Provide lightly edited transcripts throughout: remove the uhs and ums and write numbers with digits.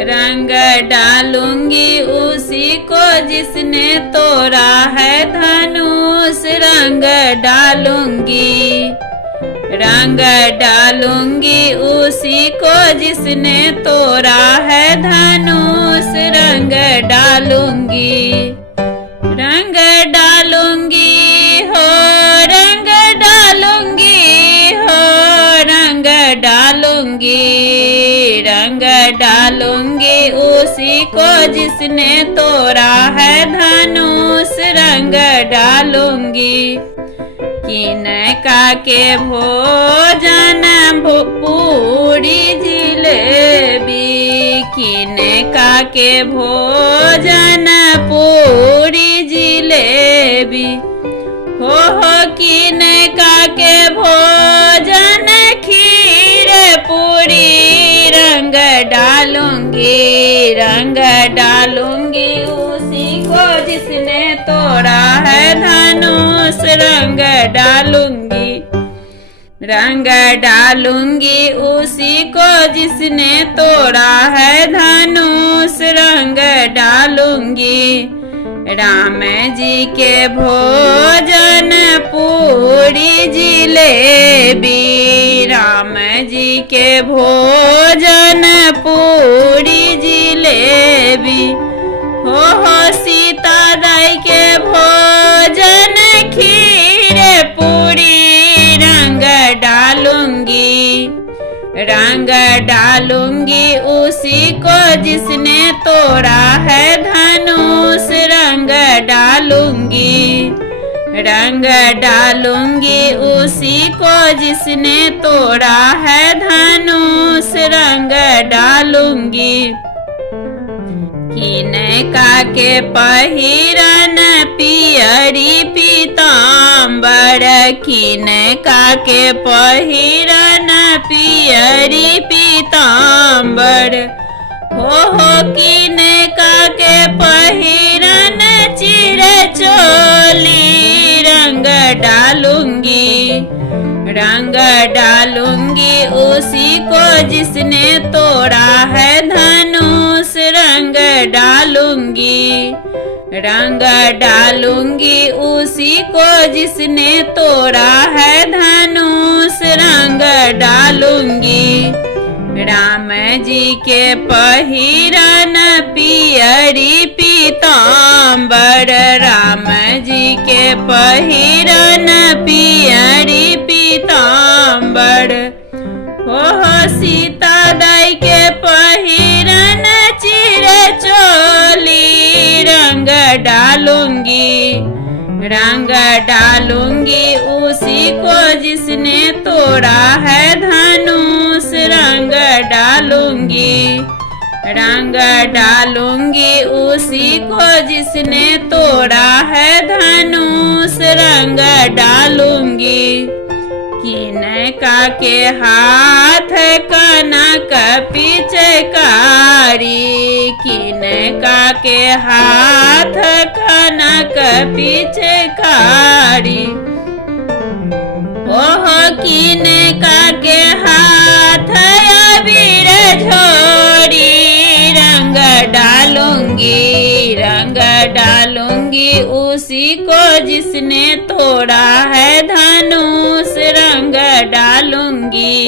रंग डालूंगी उसी को जिसने तोड़ा है धनुष। रंग डालूंगी, रंग डालूंगी उसी को जिसने तोड़ा है धनुष। रंग डालूंगी, रंग डालूंगी हो, रंग डालूंगी हो, रंग डालूंगी, रंग डालूंगी उसी को जिसने तोड़ा है धनुष। रंग डालूंगी, किनका के भोजन पूरी जिलेबी, किनका के भोजन पूरी जिलेबी हो, किनका के भोजन खीर पूरी। रंग डालूंगी, रंग डालूंगी उसी को जिसने तोड़ा है धनुष। रंग डालूंगी, रंग डालूंगी उसी को जिसने तोड़ा है धनुष। रंग डालूंगी, राम जी के भोजन पूरी जिलेबी, राम जी के भोजन पूरी जिलेबी हो, सीता दाई के भोजन खीर पूरी। रंग डालूंगी, रंग डालूंगी उसी को जिसने तोड़ा है धनुष। रंग डालूंगी, रंग डालूंगी उसी को जिसने तोड़ा है धनुष। रंग डालूंगी, किनका के पहिरन पियरी पीताम्बर, किनका के पहिरन पियरी पीताम्बर हो, किनका के पहिरन चिर चोली। रंग डालूंगी, रंग डालूंगी उसी को जिसने तोड़ा है धनुष। रंग डालूंगी, रंग डालूंगी उसी को जिसने तोड़ा है धनुष। रंग डालूंगी, राम जी के पहिरन पियरी पीताम्बर, राम जी के पहिरन पियरी पीताम्बर हो, सीता दाई के पहिरन चिर चोली। रंग डालूंगी, रंग डालूंगी उसी को जिसने तोड़ा है धनुष। रंग डालूंगी, रंग डालूंगी उसी को जिसने तोड़ा है धनुष। रंग डालूंगी, किनका के हाथ कनक पिचकारी, किनका के हाथ कनक पिचकारी ओह, किनका के हाथ अबीर झोरी। रंग डालूंगी, रंग डालूंगी उसी को जिसने तोड़ा है धनुष। रंग डालूंगी,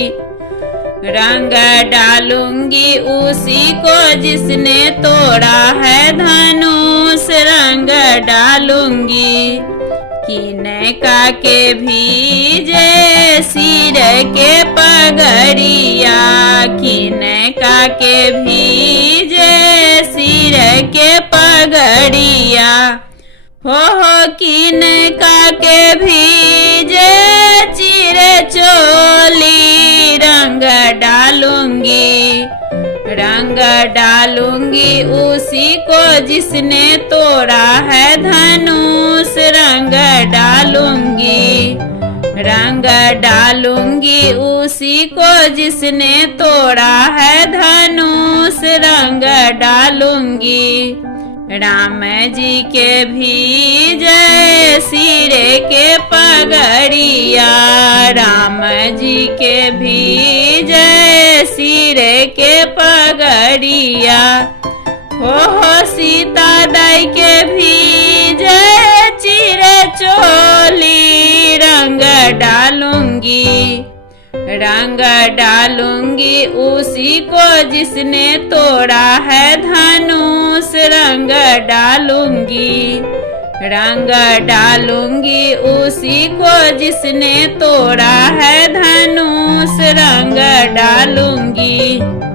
रंग डालूंगी उसी को जिसने तोड़ा है धनुष। रंग डालूंगी, किनका के भीजे सिर के पगड़िया, किनका के भीजे सिर के पगड़िया हो, किनका के भीजे चिर चोली। रंग डालूंगी, रंग डालूंगी उसी को जिसने तोड़ा है धनुष। रंग डालूंगी, रंग डालूंगी उसी को जिसने तोड़ा है धनुष। रंग डालूंगी, राम जी के भीजे सिर के पगड़िया, राम जी के भीजे सिर के पगड़िया नगरिया। हो सीता दाई के भीजे चिर चोली, रंग डालूंगी रंग डालूंगी उसी को जिसने तोड़ा है धनुष, रंग डालूंगी रंग डालूंगी उसी को जिसने तोड़ा है धनुष, रंग डालूंगी।